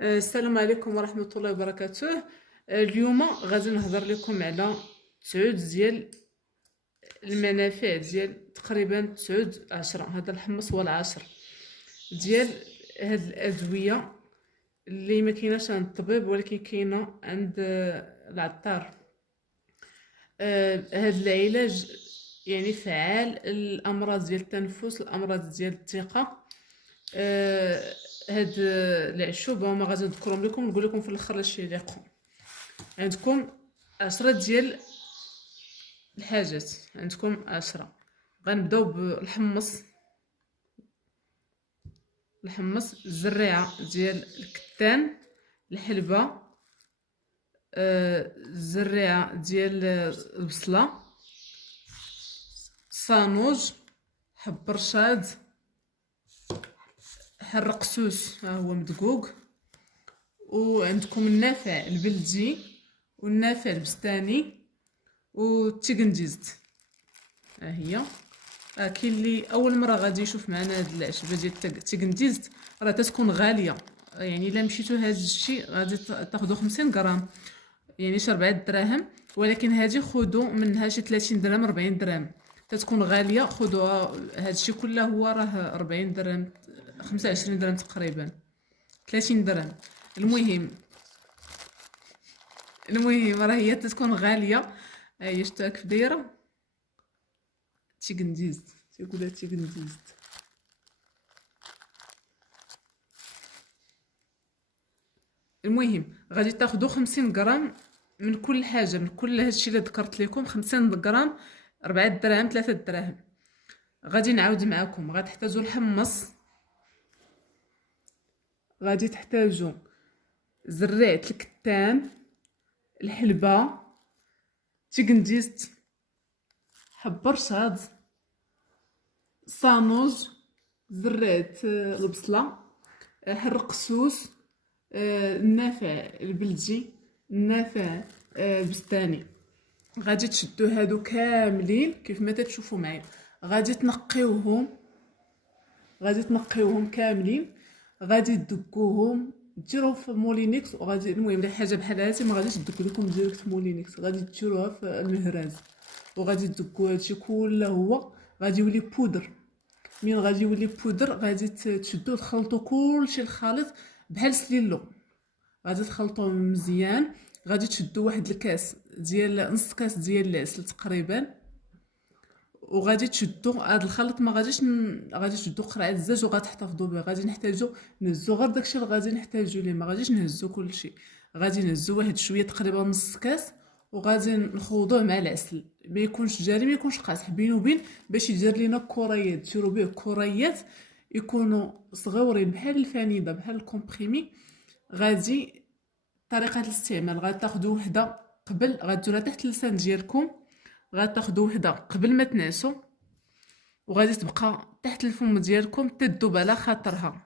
السلام عليكم ورحمة الله وبركاته. اليوم غادي نهضر لكم على 9 ديال المنافع ديال تقريبا 9 10. هذا الحمص هو العاشر ديال هاد الأدوية اللي ما كايناش عند الطبيب ولكن كاينه عند العطار. هاد العلاج يعني فعال الأمراض ديال التنفس، الأمراض ديال الثقة. هاد العشوبة هما غادي نذكرهم لكم، نقول لكم في الاخر اش يليقوا. عندكم 10 ديال الحاجات، عندكم 10. غنبداو بالحمص. الزريعه ديال الكتان، الحلبه، الزريعه ديال البصله، صانوج، حب رشاد، حرقسوس ها هو مدقوق، وعندكم النافع البلدي والنافع البستاني والتيغنديزت. ها هي. كاين اللي اول مره غادي يشوف معنا هاد العشبه ديال التيغنديزت، راه تتكون غاليه. يعني الا مشيتو هاد الشيء غادي تاخذوا 50 غرام، يعني شي 4 دراهم، ولكن هذه خذوا منها شي 30 درهم 40 درهم. تتكون غاليه، خذوها. هاد الشيء كله هو راه 40 درهم 25 درهم تقريبا 30 درهم. المهم راه هي تتكون غاليه. هي شفتوها كيف دايره تيغنديزت، تيقولها تيغنديزت. المهم غادي تاخذوا 50 غرام من كل حاجه، من كل هادشي اللي ذكرت لكم. 50 غرام 4 دراهم 3 دراهم. غادي نعاود معكم. غادي تحتاجوا الحمص، غادي تحتاجوا زريعه الكتان، الحلبه، تيغنديزت، حب رشاد، صانوج، زريعه البصله، حرقسوس، النافع البلدي، النافع البستاني. غادي تشدو هادو كاملين كيف ما تتشوفوا معايا. غادي تنقيوهم كاملين. غادي تدقوهم، ديروه في مولينيكس. وغادي المهم حاجه بحال هادي ما غاديش تدق لكم ديريكت مولينيكس، غادي ديروها في المهراز وغادي تدقوا هادشي كله. هو غادي يولي بودر. من غادي يولي بودر غادي تشدو تخلطوا كلشي الخليط بحال سليلو. غادي تخلطوه مزيان. غادي تشدوا واحد الكاس ديال نص كاس ديال العسل تقريبا، وغادي تشدوا هذا الخليط. ما غاديش غادي تشدوا قرعه الزاج وغتحتفظوا به. غادي نحتاجو نهزو غير داكشي اللي غادي نحتاجو ليه، ما غاديش نهزو كلشي. غادي نهزو واحد شويه تقريبا نص كاس، وغادي نخوضوه مع العسل. ما يكونش جاري ما يكونش قاصح، بين وبين باش يدير لينا كريات. ديروا به كريات يكونوا صغيورين بحال الفانيدا، بحال الكومبريمي. غادي طريقه الاستعمال: غادي تاخذوا وحده قبل، غاديروها تحت اللسان ديالكم. غادي تاخذوا وحده قبل ما تنعسوا، وغادي تبقى تحت الفم ديالكم تذوب على خاطرها.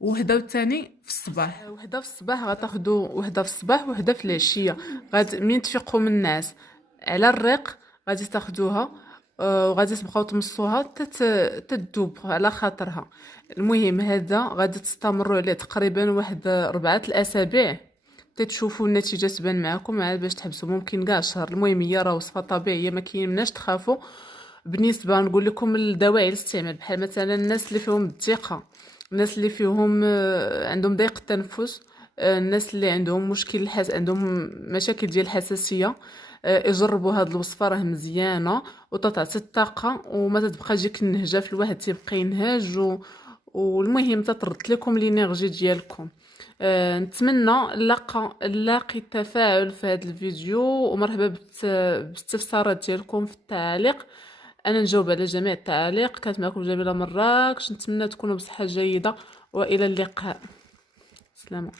وحده وثاني في الصباح، وحده في الصباح. غتاخذوا وحده في الصباح وحده في العشيه. غادي من تفيقوا من النعاس على الريق غادي تاخذوها، وغادي تبقاو تمصوها تذوب على خاطرها. المهم هذا غادي تستمروا عليه تقريبا واحد 4 الاسابيع تتشوفوا النتيجه تبان معكم. عاد باش تحبسوا ممكن كاع شهر. المهم هي راه وصفه طبيعيه ما كايناش تخافوا. بالنسبه نقول لكم الدواعي الاستعمال، بحال مثلا الناس اللي فيهم الثقه، الناس اللي فيهم عندهم ضيق التنفس، الناس اللي عندهم مشكل عندهم مشاكل ديال الحساسيه، يجربوا هاد الوصفه. راه مزيانه وتعطي الطاقه وما تبقى تجيك النهجه في الواحد تيبقى ينهج والمهم تترد لكم الانرجي ديالكم. نتمنى نلاقي التفاعل في هذا الفيديو، ومرحبا باستفسارات ديالكم في التعاليق. انا نجاوب على جميع التعاليق. كانت معكم جميله مراكش، نتمنى تكونوا بصحه جيده والى اللقاء. سلام.